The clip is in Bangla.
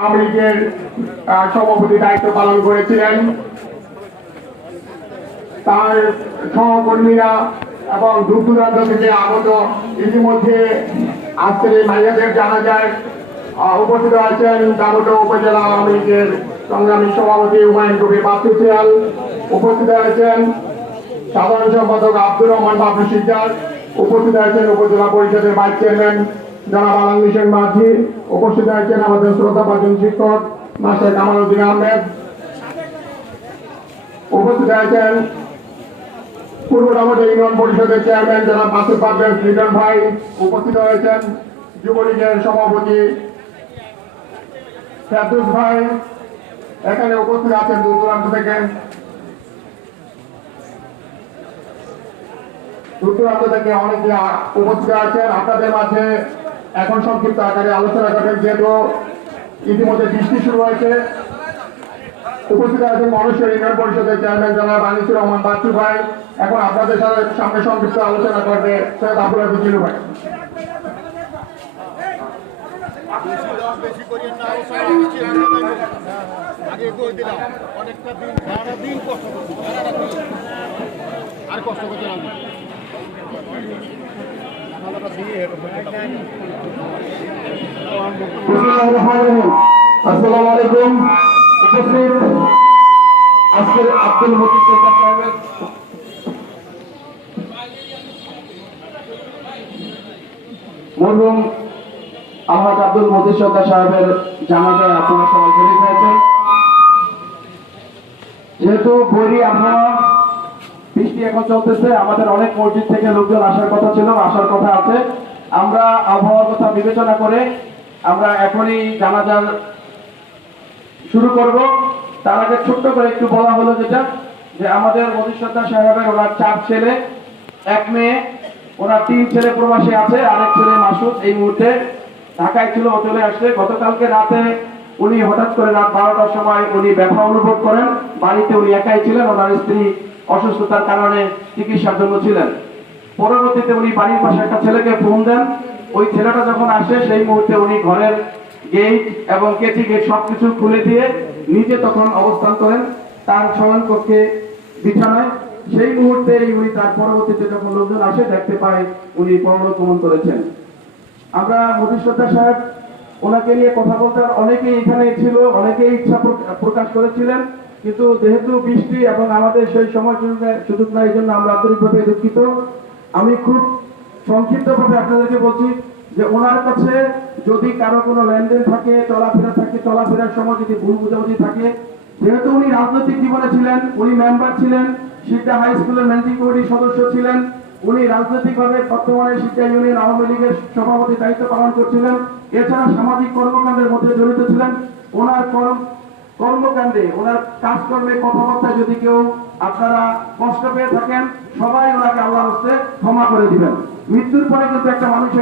আওয়ামী লীগের সভাপতি দায়িত্ব পালন করেছিলেন। তার সহকর্মীরা এবং দূর দূরান্ত থেকে আগত ইতিমধ্যে আজকের এই মাইয়াদের জানাজায় উপস্থিত আছেন দামোদর উপজেলা আওয়ামী লীগের সংগ্রামী সভাপতি হুমায়ুন কবির বাপ্তুশিয়াল, উপস্থিত আছেন সাধারণ সম্পাদক আব্দুর রহমান বাবু সিকদার, উপস্থিত আছেন উপজেলা পরিষদের ভাইস চেয়ারম্যান জনাব আলম হোসেন মাঝি, উপস্থিত আছেন আমাদের শ্রদ্ধাভাজন শিক্ষক মাস্টার কামাল উদ্দিন আহমেদ, উপস্থিত আছেন পূর্ব দামোদর ইউনিয়ন পরিষদের চেয়ারম্যান জনাব মাসুদ পারভেজ লিটন ভাই, উপস্থিত হয়েছেন যুবলীগের সভাপতি ফেরদৌস ভাই, এখানে উপস্থিত আছেন দূর দূরান্ত থেকে অনেকে উপস্থিত আছেন। আপনাদের মাঝে এখন সংক্ষিপ্ত আকারে আলোচনা করবেন, যেহেতু ইতিমধ্যে বৃষ্টি শুরু হয়েছে। উপস্থিত আছেন মনুষ্য ইউনিয়ন পরিষদের চেয়ারম্যান জনাব আনিসুর রহমান বাচ্চু ভাই। এখন আপনাদের সামনে সংক্ষিপ্ত আলোচনা করবে সৈয়দ আবুল হাফিজ জিলু ভাই। আর কষ্ট করতে লাগবে। আসসালামু আলাইকুম। উপস্থিত আজকের আব্দুল মতিন সরকার সাহেবের মরহুম আলহাজ আব্দুল মতিন সরকার সাহেবের জানাজায় আপনারা সবাই শরীক হয়েছেন। যেহেতু বৈরী আবহাওয়া, বৃষ্টি এখন চলতেছে, আমাদের অনেক মসজিদ থেকে লোকজন আসার কথা ছিল, আসার কথা আছে। আমরা আবহাওয়ার কথা বিবেচনা করে আমরা এখনই জানাজা শুরু করব। তার আগে ছোট্ট করে একটু বলা হলো যেটা, যে আমাদের মধুসত্তা সাহেবের ওনার 4 ছেলে 1 মেয়ে, ওনার 3 ছেলে প্রবাসী আছে, আরেক ছেলে মাসুদ এই মুহূর্তে ঢাকায় ছিল, ও চলে আসছে। গতকালকে রাতে উনি হঠাৎ করে রাত 12টার সময় উনি ব্যথা অনুভব করেন। বাড়িতে উনি একাই ছিলেন, ওনার স্ত্রী অসুস্থতার কারণে চিকিৎসার জন্য ছিলেন। পরবর্তীতে উনি বাড়ির পাশে একটা ছেলেকে ফোন দেন। ওই ছেলেটা যখন আসে সেই মুহূর্তে উনি ঘরের গেট এবং কেচি গেট সবকিছু খুলে দিয়ে নিজে তখন অবস্থান করেন তার শয়নকক্ষে বিছানায়। সেই মুহূর্তে উনি তার পরবর্তীতে যখন লোকজন আসে দেখতে পায় উনি পরলোকগমন করেছেন। আমরা মধুসত্তা সাহেব ওনাকে নিয়ে কথা বলতে অনেকেই এখানে ছিল, অনেকেই ইচ্ছা প্রকাশ করেছিলেন, কিন্তু যেহেতু বৃষ্টি এবং আমাদের সেই সময় সুযোগ নাই, জন্য আমরা আন্তরিকভাবে দুঃখিত। আমি খুব সংক্ষিপ্তভাবে আপনাদেরকে বলছি যে ওনার কাছে যদি কারো কোনো লেনদেন থাকে, চলাফেরার সময় যদি ভুল বুঝাবুঝি থাকে, যেহেতু উনি রাজনৈতিক জীবনে ছিলেন, উনি মেম্বার ছিলেন, সিদ্ধা হাই স্কুলের ম্যানেজিং কমিটির সদস্য ছিলেন, উনি রাজনৈতিকভাবে বর্তমানে সিদ্ধা ইউনিয়ন আওয়ামী লীগের সভাপতি দায়িত্ব পালন করছিলেন, এছাড়া সামাজিক কর্মকাণ্ডের মধ্যে জড়িত ছিলেন। ওনার কর্মকাণ্ডে, ওনার কাজকর্মে, কথাবার্তায় যদি কেউ আপনারা কষ্ট পেয়ে থাকেন, সবাই ওনাকে আল্লাহর হস্তে ক্ষমা করে দিবেন। মৃত্যুর পরে কিন্তু একটা মানুষের